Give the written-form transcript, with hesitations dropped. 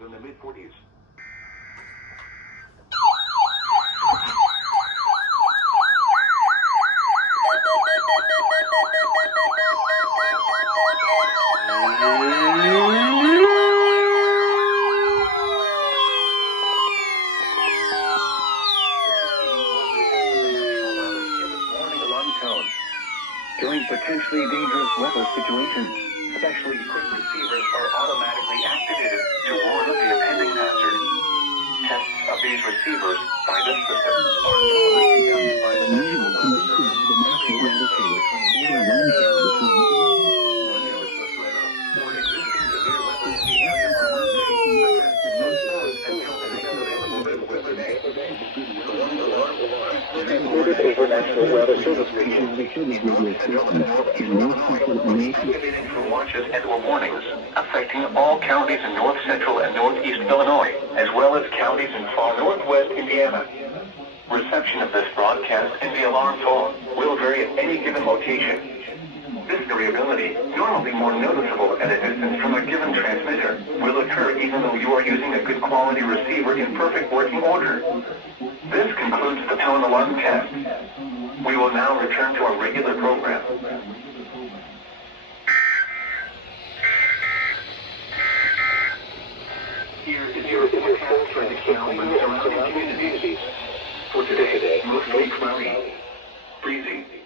was in the mid-40s. During potentially dangerous weather situations, specially equipped receivers are automatically activated to warn of the impending hazard. Tests of these receivers by this system are normally conducted by the National Weather Service every Wednesday between 10 and 1 p.m. When there is a threat of or existing severe weather in the area on Wednesday, the test is postponed until the next available good weather day. Over National Weather Service region. Activated for watches and or warnings, affecting all counties in north central and northeast Illinois, as well as counties in far northwest Indiana. Reception of this broadcast and the alarm tone will vary at any given location. This variability, normally more noticeable at a distance from a given transmitter, will occur even though you are using a good quality receiver in perfect working order. This concludes the tone alarm test. We will now return to our regular program. Here is your forecast for DeKalb and surrounding communities. For today, mostly cloudy, breezy.